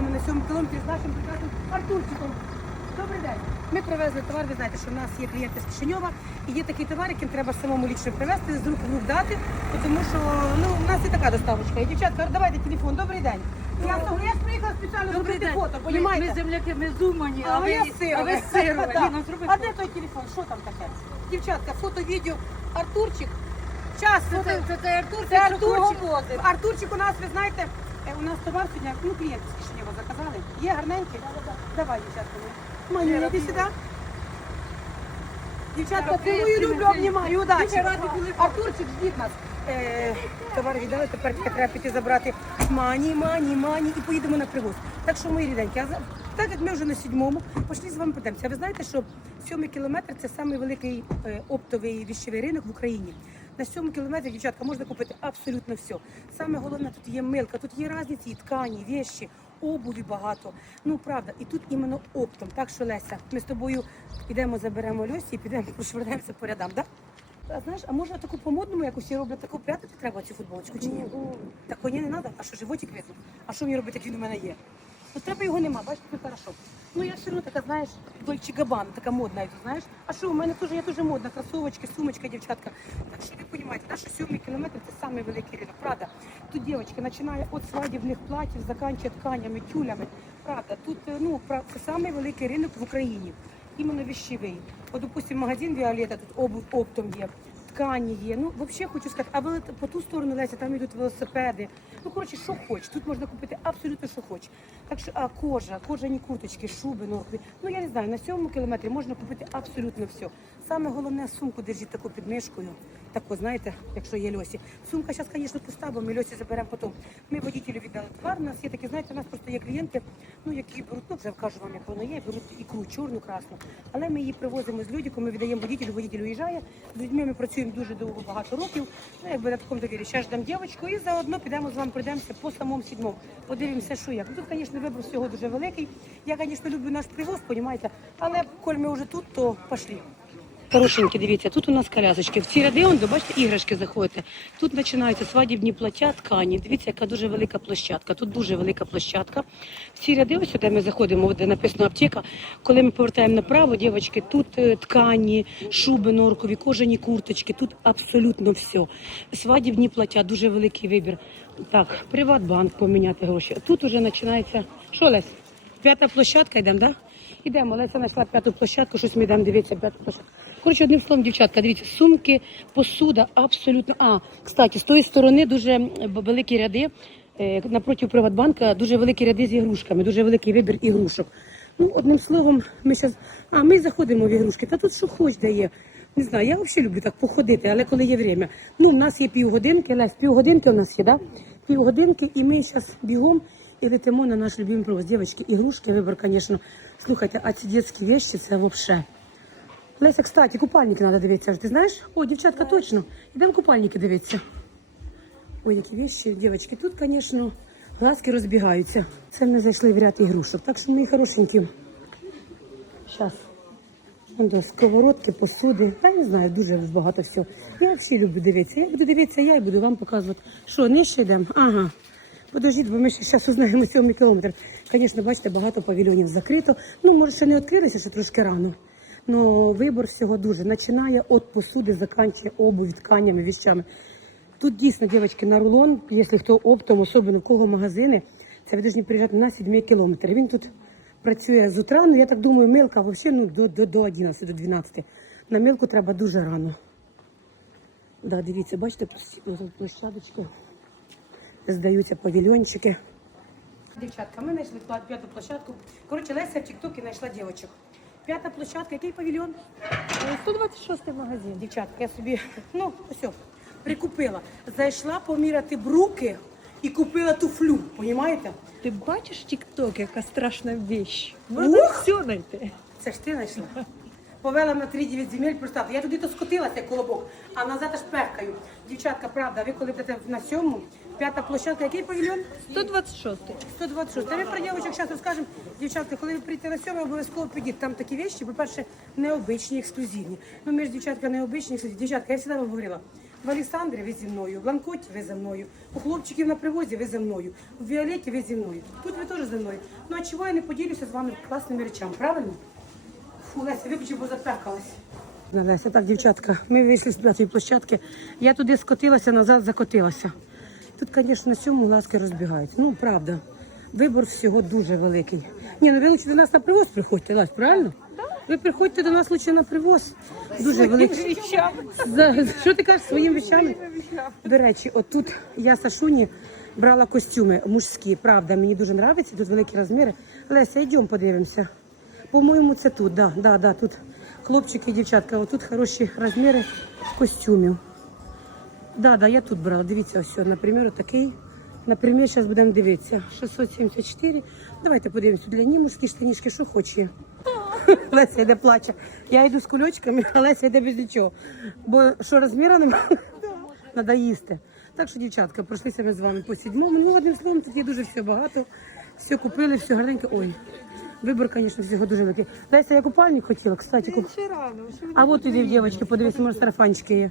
вами на сьомому кілометрі з нашим прекрасним Артурчиком. Добрий день. Ми привезли товар. Ви знаєте, що в нас є клієнти з Кишиньова і є такий товар, яким треба самому лічно привезти, з рук в рук дати, тому що ну, у нас є така доставочка. І дівчатка, давайте телефон. Добрий день. Я, того- я ж приїхала спеціально Добрий зробити день. фото, Ми, понімаєте? ми земляки, ми зумані, а, А, ви, сирова. а ви. Да. Зроби А фото. де той телефон? Що там таке? Дівчатка, фото, відео. Артурчик. Час. Фото- це, це, це Артур, це Артурчик. Артурчик у нас, ви знаєте, е, у нас товар сьогодні, ну, клієнт з Кишинєва заказали. Є гарненький? Давай, дівчатка. Я іди сюди. Дівчатка, цілую, люблю, обнімаю, удачі. Артурчик, ждіть нас. Е, товар віддали, тепер тільки треба піти забрати мані, мані, мані і поїдемо на привоз. Так що, мої ріденькі, а за- так як ми вже на сьомому, пішли з вами подивимося. А ви знаєте, що сьомий кілометр це самий великий е, оптовий віщовий ринок в Україні. На сьомому кілометрі, дівчатка, можна купити абсолютно все. Саме головне, тут є милка, тут є різні ці ткані, вещі, обуві багато. Ну правда, і тут іменно оптом. Так що Леся, ми з тобою підемо, заберемо Льосі і підемо пошвернемося по рядам, так? А знаєш, а може таку по-модному якось і роблять таку прятати треба цю футболочку чи ні? Так коні не треба, а що животик видно? А що мені робити, як він у мене є? Ну треба його нема, бачиш, це хорошо. Ну я все одно така, знаєш, Дольче Габбана, така модна, знаєш. А що, у мене теж, я теж модна, кросовочки, сумочка, дівчатка. Так що ви розумієте, наш сьомий кілометр це самий великий ринок, правда. Тут дівчатки починає від свадібних платів, заканчує тканями, тюлями. Правда, тут е, ну, це самий великий ринок в Україні. Іменно віщовий. От, допустим, магазин Віолета, тут обув оптом є ткані є. Ну, взагалі хочу сказати, а вели- по ту сторону Леся, там йдуть велосипеди. Ну, коротше, що хоч. Тут можна купити абсолютно що хоч. Так що, а кожа, кожані курточки, шуби, норки. Ну, я не знаю, на сьомому кілометрі можна купити абсолютно все. Саме головне, сумку держіть таку під мишкою. Таку, знаєте, якщо є Льосі. Сумка зараз, звісно, пуста, бо ми Льосі заберемо потім. Ми водітелю віддали товар. У нас є такі, знаєте, у нас просто є клієнти, ну, які беруть, ну, вже вкажу вам, як воно є, беруть ікру, чорну, красну. Але ми її привозимо з людиком, ми віддаємо водітелю, водітель уїжджає. З людьми ми працюємо дуже довго, багато років. Ну, якби на такому довірі. Ще ждемо дівчинку і заодно підемо з вами пройдемося по самому сідмому. Подивимося, що як. Тут, звісно, вибір всього дуже великий. Я, звісно, люблю наш привоз, розумієте, але коль ми вже тут, то пішли. Хорошенькі, дивіться, тут у нас колясочки. В ці ряди, он, бачите, іграшки заходите. Тут починаються свадібні плаття, ткані. Дивіться, яка дуже велика площадка. Тут дуже велика площадка. В ці ряди, ось де ми заходимо, де написано аптека. Коли ми повертаємо направо, дівчатки, тут е, ткані, шуби норкові, кожані курточки, тут абсолютно все. Свадібні плаття, дуже великий вибір. Так, Приватбанк поміняти гроші. Тут вже починається. Що, Лесь? П'ята площадка йдемо, так? Да? Ідемо, Леся знайшла п'яту площадку, щось ми йдемо дивитися п'яту площадку. Коротше, одним словом, дівчатка, дивіться, сумки, посуда, абсолютно. А, кстати, з тої сторони дуже великі ряди. е, Напроти Приватбанка дуже великі ряди з ігрушками, дуже великий вибір ігрушок. Ну, одним словом, ми зараз. А, ми заходимо в ігрушки. Та тут що хоч дає. Не знаю, я взагалі люблю так походити, але коли є время. Ну, в нас є півгодинки, Лесь, півгодинки у нас є, да? Півгодинки, і ми зараз бігом і летимо на наш любимий привоз. Дівчатки, ігрушки, вибір, звісно. Слухайте, а ці дитячі вещи, це взагалі. Леся, кстати, купальники треба дивитися. Ти знаєш? О, дівчатка, точно. Ідемо купальники дивитися. Ой, які вещи, дівчатки. Тут, звісно, глазки розбігаються. Це ми зайшли в ряд ігрушок. Так що мої хорошенькі. Зараз. До сковородки, посуди. Я не знаю, дуже багато всього. Я всі люблю дивитися. Я буду дивитися, я і буду вам показувати. Що, нижче йдемо? Ага. Подождіть, бо ми ще зараз узнаємо сьомий кілометр. Звісно, бачите, багато павільйонів закрито. Ну, може, ще не відкрилися, ще трошки рано. Ну, вибор всього дуже. Починає від посуди, заканчує обувь, тканями, віщами. Тут дійсно, дівчатки, на рулон, якщо хто оптом, особливо в кого магазини, це ви повинні приїжджати на 7 кілометр. Він тут працює з утра, ну я так думаю, милка взагалі ну, до, до, до 11, до 12. На милку треба дуже рано. Да, дивіться, бачите, площ- площадочки, здаються павільйончики. Дівчатка, ми знайшли п'яту площадку. Коротше, Леся в Тіктокі знайшла дівчаток. П'ята площадка, який павільйон? 126 магазин. Дівчатка, я собі, ну, ось, прикупила. Зайшла поміряти бруки і купила туфлю, понімаєте? Ти бачиш тік-ток, яка страшна вещь? Можна все знайти. Це ж ти знайшла. Повела на 3-9 земель простати. Я туди то скотилася, як колобок, а назад аж перкаю. Дівчатка, правда, ви коли будете на сьому, п'ята площадка, який павільйон? 126. 126. Та ми про дівчаток зараз розкажемо. Дівчатка, коли ви прийдете на сьому, обов'язково підіть. Там такі вещі, по-перше, необичні, ексклюзивні. Ну, ми ж, дівчатка, необичні, ексклюзивні. Дівчатка, я завжди вам говорила, В Олександрі ви зі мною, в Ланкоті ви зі мною, у хлопчиків на привозі ви зі мною, у Віолеті ви зі мною. Тут ви теж зі мною. Ну а чого я не поділюся з вами класними речами, правильно? Фу, Леся, вибачте, бо запекалась. Леся, так, дівчатка, ми вийшли з п'ятої площадки. Я туди скотилася, назад закотилася. Тут, звісно, на цьому ласки розбігаються. Ну, правда, вибор всього дуже великий. Ні, ну ви лучше до нас на привоз приходьте, Лась, правильно? Ви приходьте до нас лучше на привоз. Дуже великий. За, що ти кажеш своїм вещами? До речі, отут я Сашуні брала костюми мужські, правда, мені дуже подобається, тут великі розміри. Леся, йдемо подивимося. По-моєму, це тут, да, да, да, тут хлопчики і дівчатка, отут хороші розміри костюмів. Да, да, я тут брала. Дивіться, ось, наприклад, такий. Наприклад, зараз будемо дивитися. 674. Давайте подивимося. Для ній мужські штанішки, що хоче. Леся йде плаче. Я йду з кульочками, а Леся йде без нічого. Бо що розміру немає? Треба їсти. Так що, дівчатка, пройшлися ми з вами по сідьмому. Ну, одним словом, тут є дуже все багато. Все купили, все гарненько. Ой, вибір, звісно, всього дуже великий. Леся, я купальник хотіла, кстати. Куп... А от іди, дівчатки, подивись, може сарафанчики є.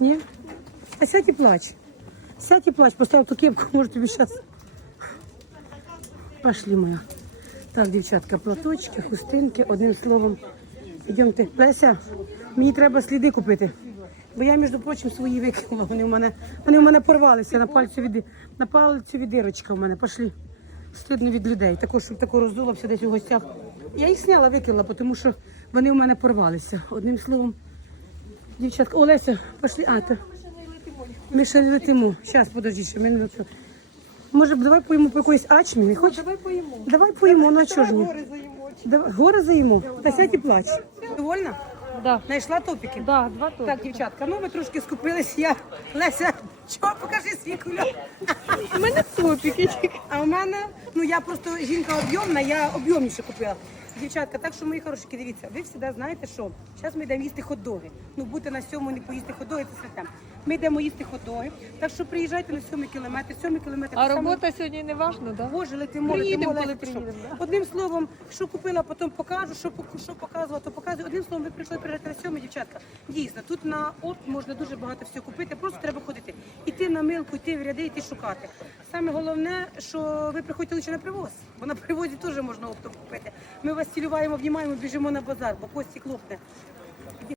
Ні. А сядь і плач. Сядь і плач, постав ту кепку, може тобі зараз. Пошли, моя. Так, дівчатка, платочки, хустинки, одним словом. Йдемте. Леся, мені треба сліди купити. Бо я, між прочим, свої викинула. Вони у мене, вони у мене порвалися на пальцю від, на пальцю від дирочка у мене. Пошли. Стидно від людей. Також, щоб тако роздулося десь у гостях. Я їх сняла, викинула, тому що вони у мене порвалися. Одним словом, дівчатка, О, Леся, пошли. А, та. Ми ще не летимо. Зараз, подожди, ще ми не летимо. Може, давай поїмо по якоїсь ачмі, не хочеш? Давай поїмо. Давай поїмо, ну а чого ж ні? Гори заїмо. Давай, гори заїмо. Та сядь і плач. Довольна? Да. Знайшла топіки? Да, два то. Так, дівчатка, ну ви трошки скупились. Я Леся, чого покажи свій кульок. У мене топіки. А у мене, ну я просто жінка об'ємна, я об'ємніше купила. Дівчатка, так що мої хороші, дивіться, ви завжди знаєте, що зараз ми йдемо їсти хот-доги. Ну бути на сьому не поїсти хот-доги, це святе. Ми йдемо їсти хот-доги, так що приїжджайте на сьомий кілометр, сьомий кілометр. А робота сьогодні не важна, да? Боже, летимо, Приїдемо, летимо, коли летимо. приїдемо, да. Одним словом, що купила, потім покажу, що, пок- що показувала, то показую. Одним словом, ви прийшли приїжджати на сьомий, дівчатка. Дійсно, тут на опт можна дуже багато всього купити, просто треба ходити. Іти на милку, йти в ряди, йти шукати. Саме головне, що ви приходьте лише на привоз, бо на привозі теж можна оптом купити. Ми вас цілюваємо, обнімаємо, біжимо на базар, бо кості клопне.